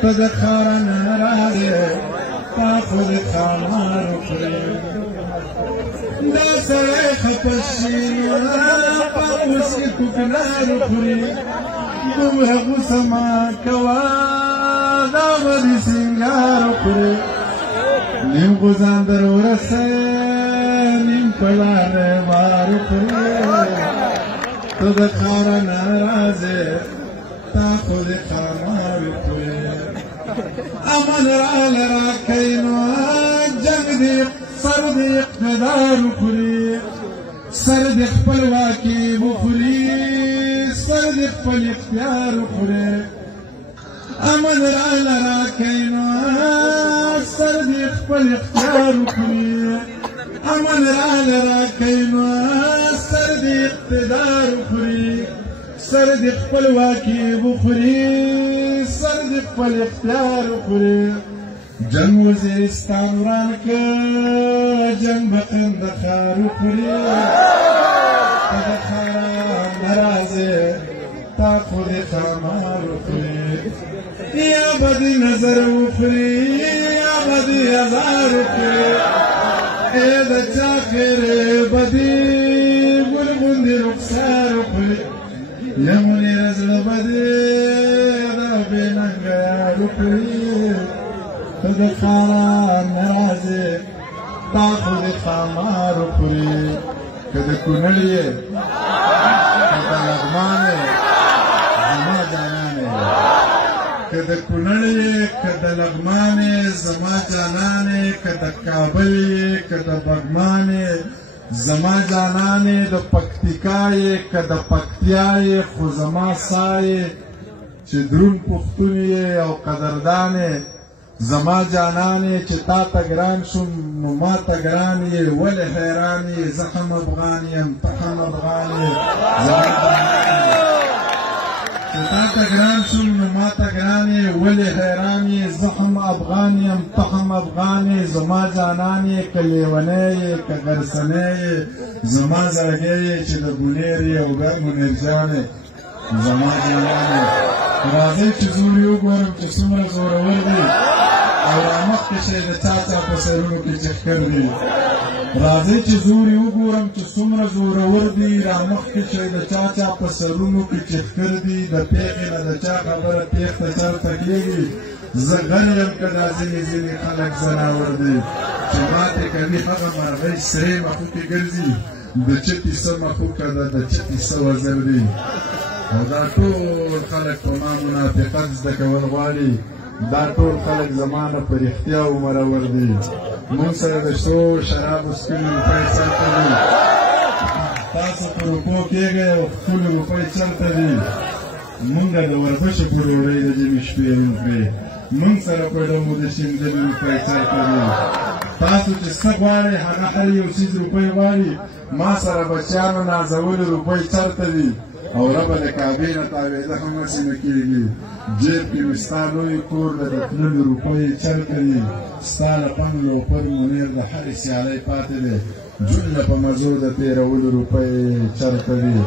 ته د ښاره نه راغلې تا خو د ښامار وکړې دا سړی خفه شي نو په اوس کې کوکنار وخوري دومره غوسه مه کوه دا به دې سینګار وکړې نیم غوزان در ورسوې نیم په لاره بار وخورې ته د ښاره نه راځې تا خو د ښامار وکړې امن راله راکوي نو جنګ دې سر د اقتدار وخوري سر د خپلواکي وخوري سر د خپل اختیار وخوري امن راله راکوي نو سر د خپل اختیار وخوري امن راله راکوي نو سر د اقتدار وخوري سر د خپلواکي وخوري سر د خپل اختیار وخوري جنگ وزیرستان وران که جنگ بقندخار وخوري ته د ښاره نه راځې تا خو د ښامار وخوري یا به دې نظر وخوري یا به دې ازار وکړي ای د چا خیرې به دې ګل غوندې رخسار وخوري یا منیره زړه به دې دا بې ننګه یار وکړي ته د ښاره نه راځې تا خو د ښامار وخوري که د کونړ یې که د لغمان یې زما جانان یې که د کونړ یې که د لغمان یې زما جانان یې که د کابل یې که د بغمان یې زما جانان یې د پکتیکا یې که د پکتیا یې خو زما سا یې چې دروند پښتون یې او قدردان یې زما جانانې چې تا ته ګران شوم نو ما ته ګران یې ولې حیران یې زه هم افغان یم ته هم افغان یې چې تا ته ګران شوم نو ما ته ګران یې ولې حیران یې زه هم افغان یم ته هم افغان یې زما جانان یې که لیونی یې که غرسنی یې زما زړګی یې چې د بونیر یې او ګر منیرجان یې زما جانان یې راځئ چې زور یې وګورم چې څومره زورور دی او رامخکې شئ د چا چا په سرونو کې چې ښکر دي راځئ چې زور یې وګورم چې څومره زورور دي رامخکې شئ د چا چا په سرونو کې چې ښکر دي د پېغې نه د چا خبره پېغ ته چرته کېږي زه غر یم که دا ځینې ځینې خلک زناور دي چې ماتې کوي هغه مرغۍ سرې مخو کې ګرځي د چتې څه مخو که د چتې څه وزر دي او دا ټول خلک په ما منافقت زده کول غواړي دا ټول خلک زما نه په رښتیا عمرور دي موږ سره د شو شرابو سپین روپۍ چلته دي تاسو په روپو کېږئ او ښکلې روپۍ چلته دي موږ د وربشو په ډوډۍ د ژمي شپې روم کړې موږ سره په ډومو د شیندلې روپۍ چلته دي تاسو چې څه غواړئ هغه هر یو څیز روپۍ غواړي ما سره بچیانو نازولې روپۍ چلته دي او ربه د کعبې نه تاوېده هم هسې نه کېږي جیب کې مې ستا لوی کور د تللې روپۍ چلته دي ستا له پنډ لوپر منیر د هرې سیالۍ پاتې دی جونه په مزو د تېرولو روپۍ چلته دي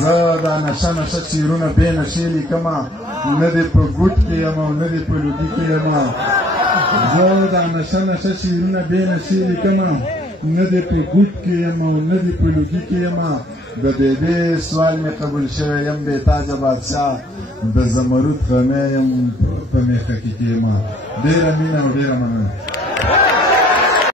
زه دا نشه نشه چیرونه بې نشې لیکمه نه دې په ګوټ کې یم او نه دې په لوګي کې یم زه دا نشه نشه چیرونه بې نشې لیکمه نه دې په ګوټ کې یم او نه دې په لوګي کې یم د بیبي سوال مې قبول شوی یم بېتاجه بادشاه د زمرود غمی یم په میخه کې یم ډېره مینه او ډېره مننه